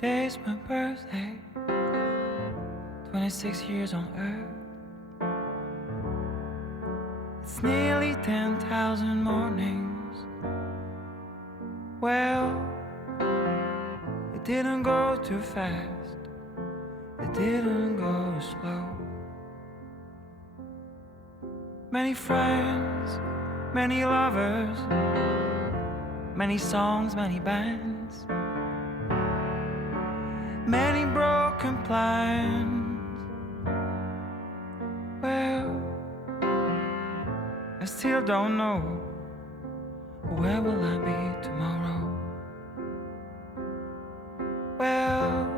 Today's my birthday, 26 years on earth. It's nearly 10,000 mornings. Well, it didn't go too fast, it didn't go slow. Many friends, many lovers, many songs, many bands, many broken plans. Well, I still don't know, where will I be tomorrow? Well,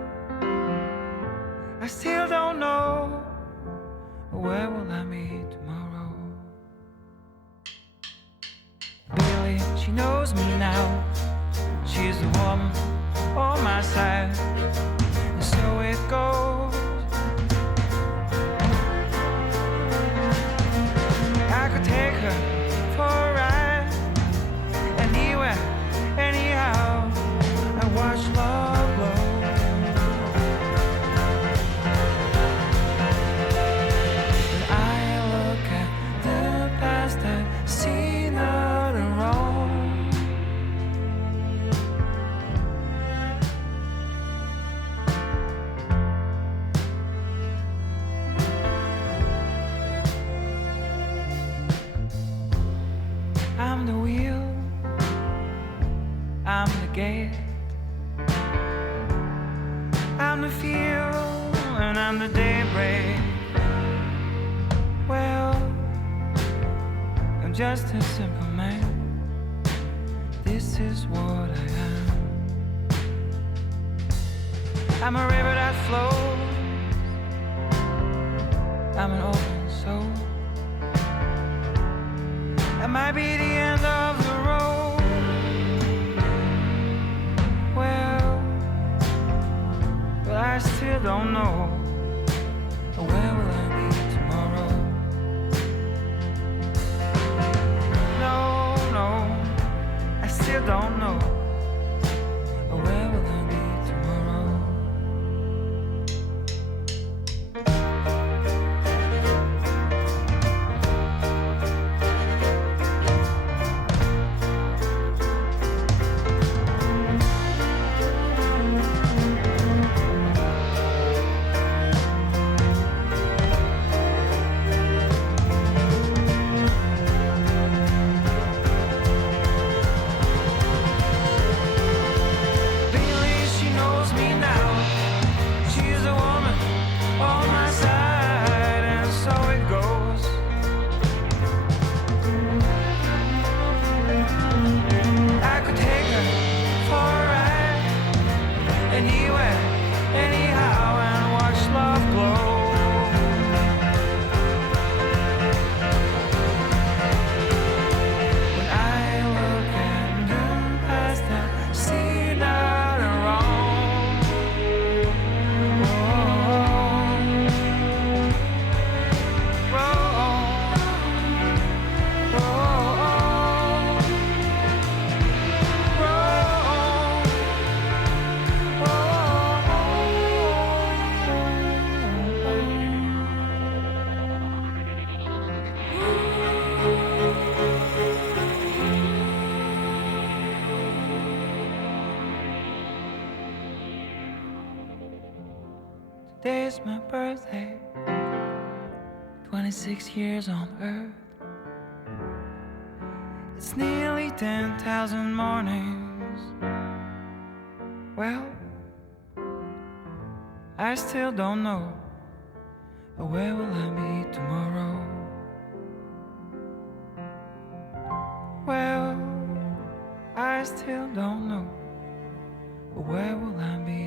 I still don't know, where will I be tomorrow? Billy, she knows me now. She's the woman on my side, and so it goes. I could take her for a ride, anywhere, anyhow. I watch love glow. When I look at the past, I see nothing wrong. I'm the wheel, I'm the gate, I'm the fuel, and I'm the daybreak. Well, I'm just a simple man. This is what I am. I'm a river that flows, I'm an open soul. That might be the end of the road. Well, but I still don't know, where will I be tomorrow? No, I still don't know, where will I be tomorrow? Today's my birthday, 26 years on earth. It's nearly 10,000 mornings. Well, I still don't know, where will I be tomorrow? Well, I still don't know, where will I be